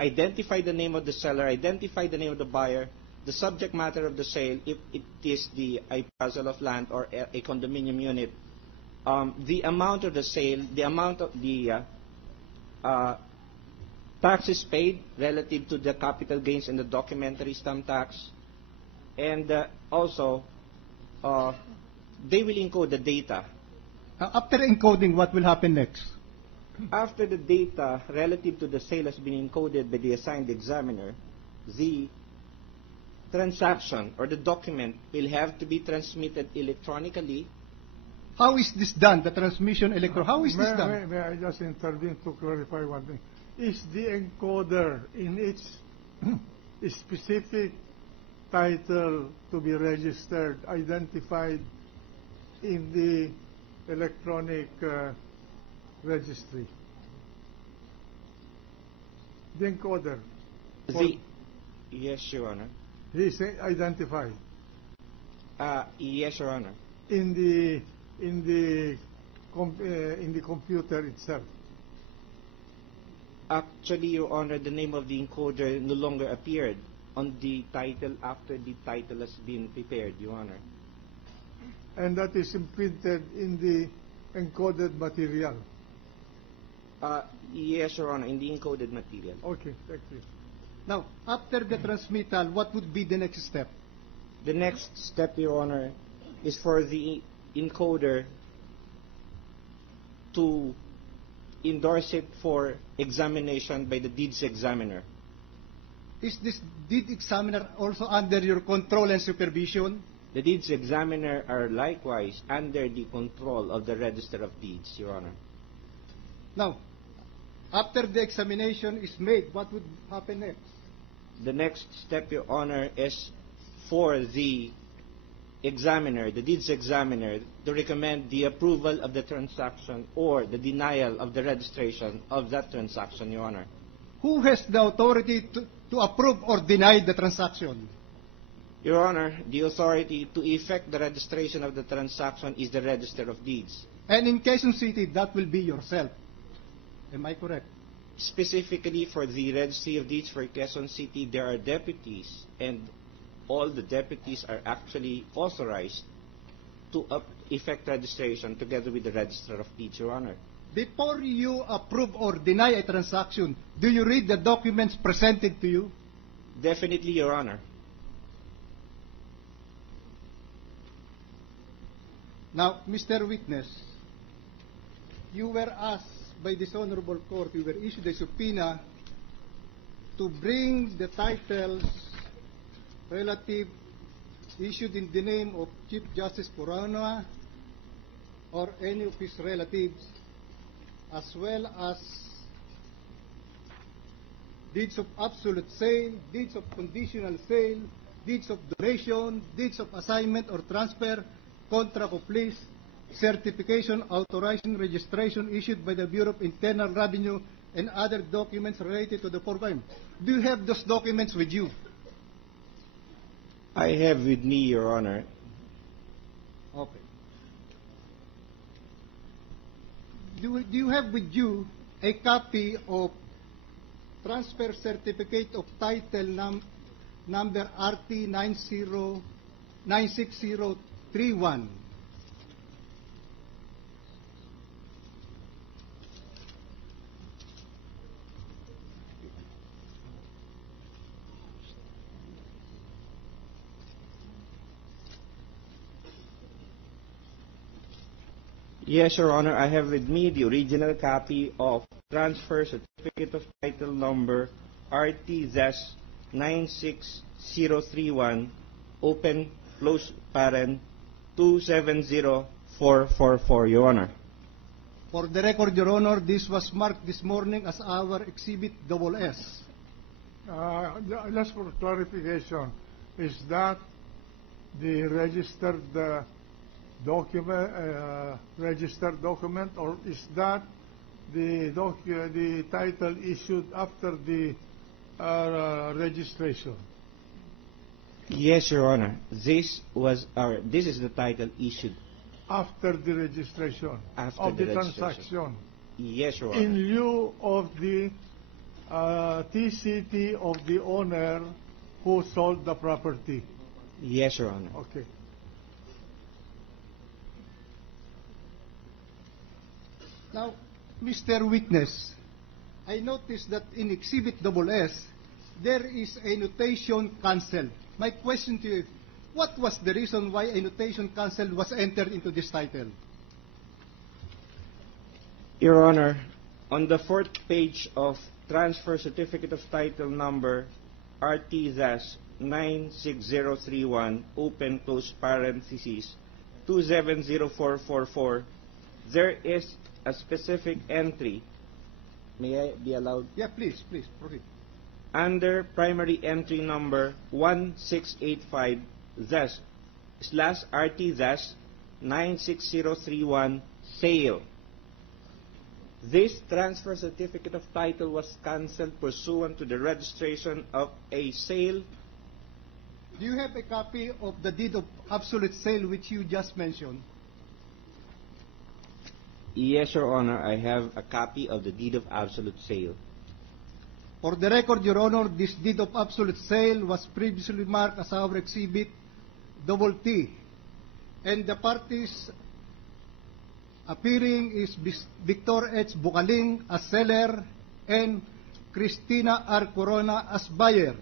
Identify the name of the seller, identify the name of the buyer, the subject matter of the sale, if it is a parcel of land or a condominium unit, the amount of the sale, the amount of the taxes paid relative to the capital gains and the documentary stamp tax, and also they will encode the data. After encoding, what will happen next? After the data relative to the sale has been encoded by the assigned examiner, the transaction or the document will have to be transmitted electronically. How is this done? The transmission how is this done? May I just intervene to clarify one thing? Is the encoder in its specific title to be registered, identified in the electronic registry? The encoder. Yes, Your Honor. He is identified. Yes, Your Honor. In the computer itself. Actually, Your Honor, the name of the encoder no longer appeared on the title after the title has been prepared, Your Honor. And that is imprinted in the encoded material. Yes, Your Honor, in the encoded material. Okay, thank you. Now, after the transmittal, what would be the next step? The next step, Your Honor, is for the encoder to endorse it for examination by the deeds examiner. Is this deed examiner also under your control and supervision? The deeds examiner are likewise under the control of the Register of Deeds, Your Honor. Now, after the examination is made, what would happen next? The next step, Your Honor, is for the examiner, the deeds examiner, to recommend the approval of the transaction or the denial of the registration of that transaction, Your Honor. Who has the authority to approve or deny the transaction? Your Honor, the authority to effect the registration of the transaction is the Register of Deeds. And in Quezon City, that will be yourself. Am I correct? Specifically for the Registry of Deeds for Quezon City, there are deputies, and all the deputies are actually authorized to effect registration together with the Register of Deeds, Your Honor. Before you approve or deny a transaction, do you read the documents presented to you? Definitely, Your Honor. Now, Mr. Witness, you were asked by this honorable court, you were issued a subpoena to bring the titles relative issued in the name of Chief Justice Purana or any of his relatives, as well as deeds of absolute sale, deeds of conditional sale, deeds of donation, deeds of assignment or transfer, contract of lease, certification, authorizing, registration issued by the Bureau of Internal Revenue, and other documents related to the foregoing. Do you have those documents with you? I have with me, Your Honor. Okay. Do you have with you a copy of transfer certificate of title number RT 96031? Yes, Your Honor, I have with me the original copy of Transfer Certificate of Title Number RT-96031, open, close paren, 270444, Your Honor. For the record, Your Honor, this was marked this morning as our Exhibit SS. Just for clarification, is that the registered document, or is that the title issued after the registration. Yes, Your Honor. This is the title issued After the registration after of the the registration. transaction, Yes, Your Honor. in lieu of the TCT of the owner who sold the property. Yes, Your Honor. Okay. Now, Mr. Witness, I noticed that in Exhibit SS, there is a notation cancel. My question to you, what was the reason why a notation cancel was entered into this title? Your Honor, on the fourth page of Transfer Certificate of Title Number RT-96031, open close parentheses, 270444, there is a specific entry. May I be allowed? Yeah, please, proceed. Under primary entry number 1685 /RT 96031 sale. This transfer certificate of title was cancelled pursuant to the registration of a sale. Do you have a copy of the deed of absolute sale which you just mentioned? Yes, Your Honor, I have a copy of the deed of absolute sale. For the record, Your Honor, this deed of absolute sale was previously marked as our Exhibit T, and the parties appearing is Victor H. Bukaling as seller and Cristina R. Corona as buyer.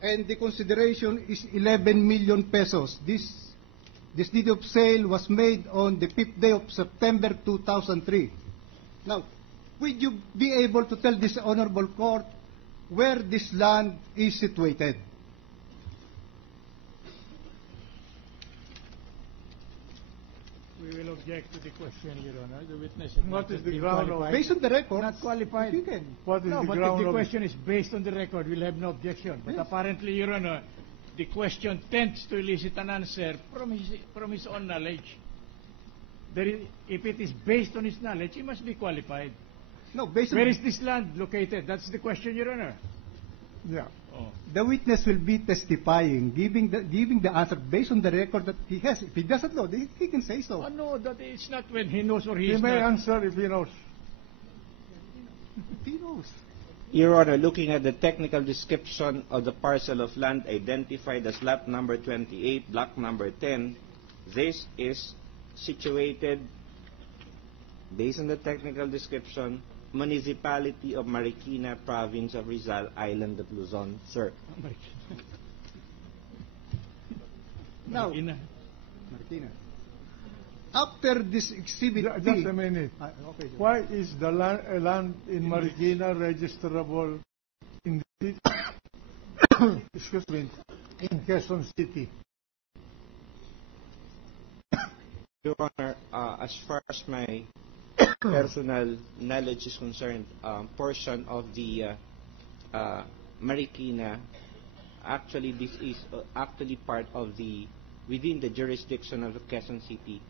And the consideration is 11 million pesos. This deed of sale was made on the 5th day of September 2003. Now, would you be able to tell this honorable court where this land is situated? We will object to the question, Your Honor. The witness has What not is the been ground of- qualified. Based on the record, Not qualified. if you can. What is No, the but ground if the of... question is based on the record, we'll have no objection. But Yes. apparently, Your Honor, the question tends to elicit an answer from his own knowledge. If it is based on his knowledge, he must be qualified. No, based on Where is this land located? That's the question, Your Honor. Yeah. Oh. the witness will be testifying, giving the answer based on the record that he has. If he doesn't know, he can say so. Oh, no, that it's not when he knows or he He is may not. answer if he knows. He knows. Your Honor, looking at the technical description of the parcel of land identified as lot number 28, block number 10, this is situated, based on the technical description, Municipality of Marikina, Province of Rizal, Island of Luzon, sir. Now, Ina. Marikina. After this exhibit Just B, a minute. okay, sir. Why is the land in Marikina registerable in the excuse me, in Quezon City? Your Honor, as far as my personal knowledge is concerned, portion of the Marikina, actually this is actually part of within the jurisdiction of the Quezon City.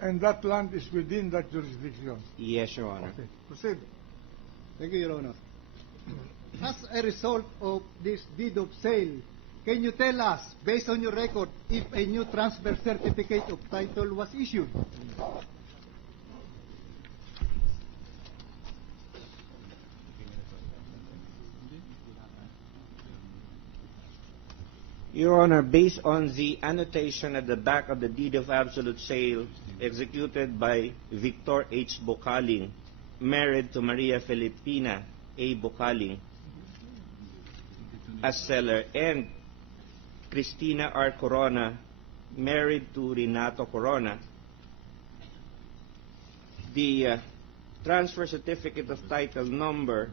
And that land is within that jurisdiction. Yes, Your Honor. Okay, proceed. Thank you, Your Honor. As a result of this deed of sale, can you tell us, based on your record, if a new transfer certificate of title was issued? Your Honor, based on the annotation at the back of the deed of absolute sale executed by Victor H. Bukaling, married to Maria Filipina A. Bukaling as seller, and Cristina R. Corona, married to Renato Corona, the transfer certificate of title number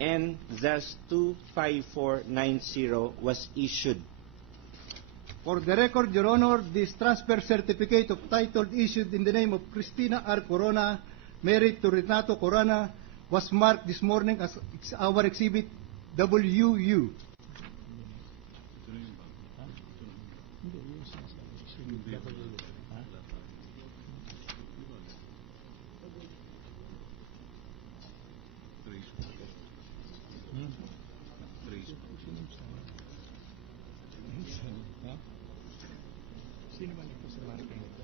N-25490 was issued. For the record, Your Honor, this transfer certificate of title issued in the name of Cristina R. Corona, married to Renato Corona, was marked this morning as our exhibit WU. Sino man ito sa marking?